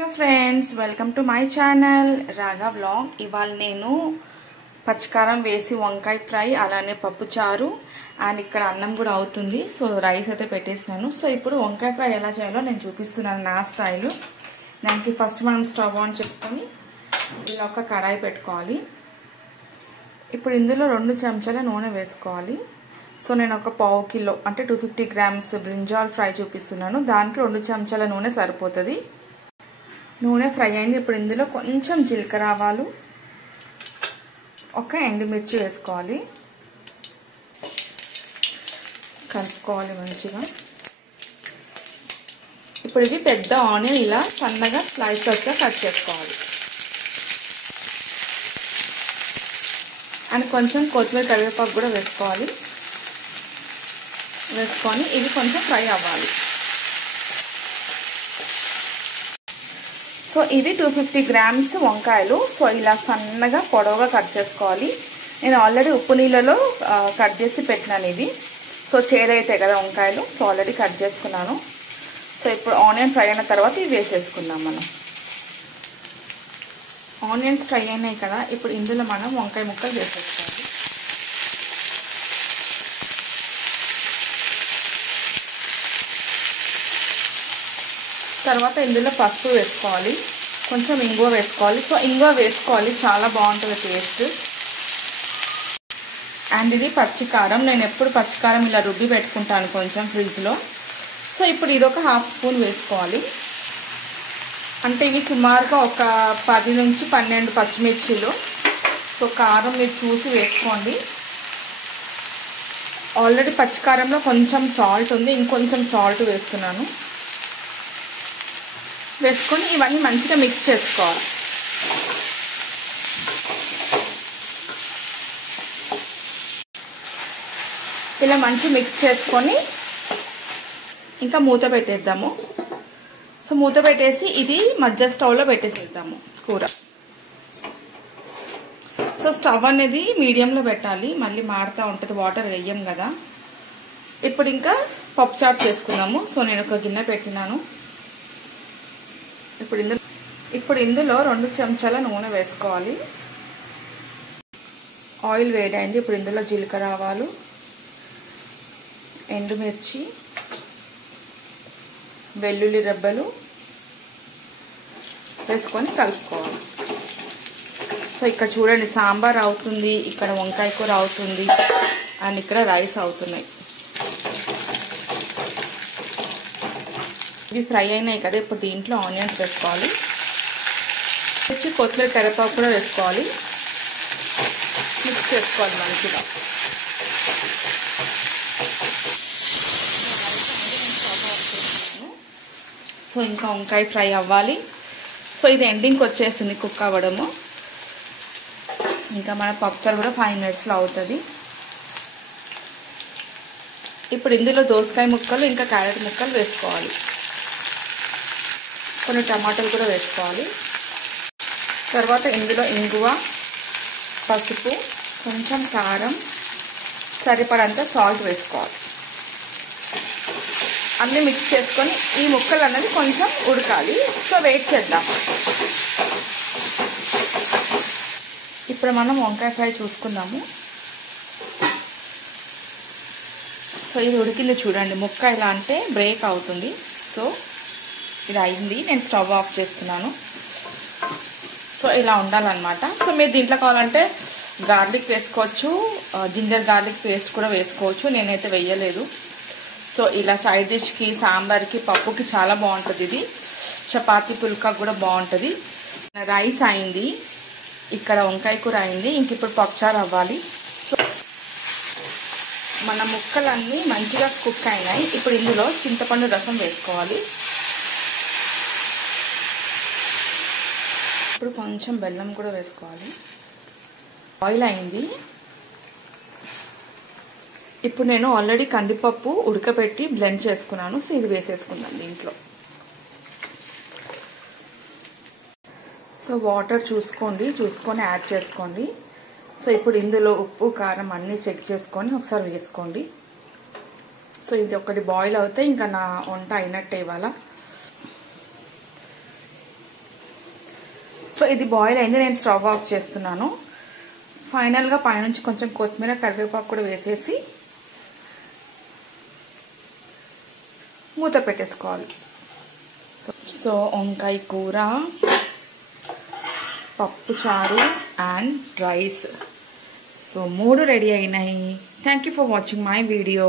Hello friends, welcome to my channel రాగా vlog. ఇవాళ నేను పచ్చికారం వేసి వంకాయ ఫ్రై, అలానే పప్పు చారు అండ్ ఇక్కడ అన్నం కూడా అవుతుంది. సో రైస్ అయితే పెట్టేసినాను. సో ఇప్పుడు వంకాయ ఫ్రై ఎలా చేయాలో నేను చూపిస్తున్నాను నా స్టైల్. దానికి ఫస్ట్ మనం స్టవ్ ఆన్ చేసుకొని ఇలా ఒక కడాయి పెట్టుకోవాలి. ఇప్పుడు ఇందులో 2 చెంచాల నూనె వేసుకోవాలి. సో నేను ఒక పావు కిలో అంటే 250 గ్రామ్స్ బ్రింజాల్ ఫ్రై చూపిస్తున్నాను. దానికి 2 చెంచాల నూనె సరిపోతుంది. నూనె ఫ్రై అయింది. ఇప్పుడు ఇందులో కొంచెం జీలకర్ర ఆవాలు, ఒక ఎండుమిర్చి వేసుకోవాలి. కలుపుకోవాలి మంచిగా. ఇప్పుడు ఇది పెద్ద ఆనియన్ ఇలా సన్నగా స్లైసెస్గా కట్ చేసుకోవాలి. అండ్ కొంచెం కొత్తిమీర, కరివేపాకు కూడా వేసుకోవాలి. వేసుకొని ఇవి కొంచెం ఫ్రై అవ్వాలి. సో ఇవి 250 గ్రామ్స్ వంకాయలు. సో ఇలా సన్నగా పొడవుగా కట్ చేసుకోవాలి. నేను ఆల్రెడీ ఉప్పు నీళ్ళలో కట్ చేసి పెట్టినాను ఇవి. సో చేదైతాయి కదా వంకాయలు. సో ఆల్రెడీ కట్ చేసుకున్నాను. సో ఇప్పుడు ఆనియన్ ఫ్రై అయిన తర్వాత ఇవి వేసేసుకుందాం మనం. ఆనియన్స్ ఫ్రై అయినాయి కదా, ఇప్పుడు ఇందులో మనం వంకాయ ముక్కలు వేసేసుకోవాలి. తర్వాత ఇందులో పసుపు వేసుకోవాలి, కొంచెం ఇంగువ వేసుకోవాలి. సో ఇంగువ వేసుకోవాలి, చాలా బాగుంటుంది టేస్ట్. అండ్ ఇది పచ్చికారం. నేను ఎప్పుడు పచ్చికారం ఇలా రుబ్బి పెట్టుకుంటాను కొంచెం ఫ్రిడ్జ్లో. సో ఇప్పుడు ఇది ఒక 1/2 స్పూన్ వేసుకోవాలి. అంటే ఇవి సుమారుగా ఒక 10 నుంచి 12 పచ్చిమిర్చీలు. సో కారం మీరు చూసి వేసుకోండి. ఆల్రెడీ పచ్చికారంలో కొంచెం సాల్ట్ ఉంది, ఇంకొంచెం సాల్ట్ వేస్తున్నాను. వేసుకొని ఇవన్నీ మంచిగా మిక్స్ చేసుకోవాలి. ఇలా మంచిగా మిక్స్ చేసుకొని ఇంకా మూత పెట్టేద్దాము. సో మూత పెట్టేసి ఇది మధ్య స్టవ్లో పెట్టేసేద్దాము కూర. సో స్టవ్ అనేది మీడియంలో పెట్టాలి, మళ్ళీ మారుతూ ఉంటుంది, వాటర్ వేయం కదా. ఇప్పుడు ఇంకా పప్పుచారు చేసుకుందాము. సో నేను ఒక గిన్నె పెట్టినాను. ఇప్పుడు ఇందులో 2 చెంచాల నూనె వేసుకోవాలి. ఆయిల్ వేడైంది. ఇప్పుడు ఇందులో జీలకర్ర ఆవాలు, ఎండుమిర్చి, వెల్లుల్లి రెబ్బలు వేసుకొని కలుపుకోవాలి. సో ఇక్కడ చూడండి, సాంబార్ అవుతుంది, ఇక్కడ వంకాయ కూర అవుతుంది, అండ్ ఇక్కడ రైస్ అవుతున్నాయి. ఇవి ఫ్రై అయినాయి కదా, ఇప్పుడు దీంట్లో ఆనియన్స్ వేసుకోవాలి. కొత్తిమీర, కరివేపాకు కూడా వేసుకోవాలి. మిక్స్ చేసుకోవాలి మంచిగా. సో ఇంకా వంకాయ ఫ్రై అవ్వాలి. సో ఇది ఎండింగ్కి వచ్చేసింది కుక్ అవ్వడము. ఇంకా మన పప్పుచారు కూడా 5 మినిట్స్లో అవుతుంది. ఇప్పుడు ఇందులో దోసకాయ ముక్కలు, ఇంకా క్యారెట్ ముక్కలు వేసుకోవాలి. కొన్ని టమాటాలు కూడా వేసుకోవాలి. తర్వాత ఇందులో ఇంగువ, పసుపు, కొంచెం కారం, సరిపడంత సాల్ట్ వేసుకోవాలి. అన్నీ మిక్స్ చేసుకొని ఈ ముక్కలు అన్నది కొంచెం ఉడకాలి. సో వెయిట్ చేద్దాం. ఇప్పుడు మనం వంకాయ ఫ్రై చూసుకుందాము. సో ఇది ఉడికింది చూడండి. ముక్క ఎలా అంటే బ్రేక్ అవుతుంది. సో ఇది అయింది. నేను స్టవ్ ఆఫ్ చేస్తున్నాను. సో ఇలా ఉండాలన్నమాట. సో మీరు దీంట్లో కావాలంటే గార్లిక్ వేసుకోవచ్చు, జింజర్ గార్లిక్ పేస్ట్ కూడా వేసుకోవచ్చు. నేనైతే వేయలేదు. సో ఇలా సైడ్ డిష్కి, సాంబార్కి, పప్పుకి చాలా బాగుంటుంది. ఇది చపాతీ, పుల్కా కూడా బాగుంటుంది. రైస్ అయింది, ఇక్కడ వంకాయ కూర అయింది. ఇంక ఇప్పుడు పప్పుచారు అవ్వాలి. సో మన ముక్కలన్నీ మంచిగా కుక్ అయినాయి. ఇప్పుడు ఇందులో చింతపండు రసం వేసుకోవాలి. ఇప్పుడు కొంచెం బెల్లం కూడా వేసుకోవాలి. ఆయిల్ అయింది. ఇప్పుడు నేను ఆల్రెడీ కందిపప్పు ఉడకబెట్టి బ్లెండ్ చేసుకున్నాను. సో ఇది వేసేసుకుందాం దీంట్లో. సో వాటర్ చూసుకొని యాడ్ చేసుకోండి. సో ఇప్పుడు ఇందులో ఉప్పు, కారం అన్నీ చెక్ చేసుకొని ఒకసారి వేసుకోండి. సో ఇది ఒకటి బాయిల్ అవుతే ఇంకా నా వంట అయినట్టే ఇవాళ. సో ఇది బాయిల్ అయింది, నేను స్టవ్ ఆఫ్ చేస్తున్నాను. ఫైనల్గా పైనుంచి కొంచెం కొత్తిమీర కరివేపాకు కూడా వేసేసి మూత పెట్టేసుకోవాలి. సో వంకాయ కూర, పప్పు చారు అండ్ రైస్, సో 3 రెడీ అయినాయి. Thank you for watching my video.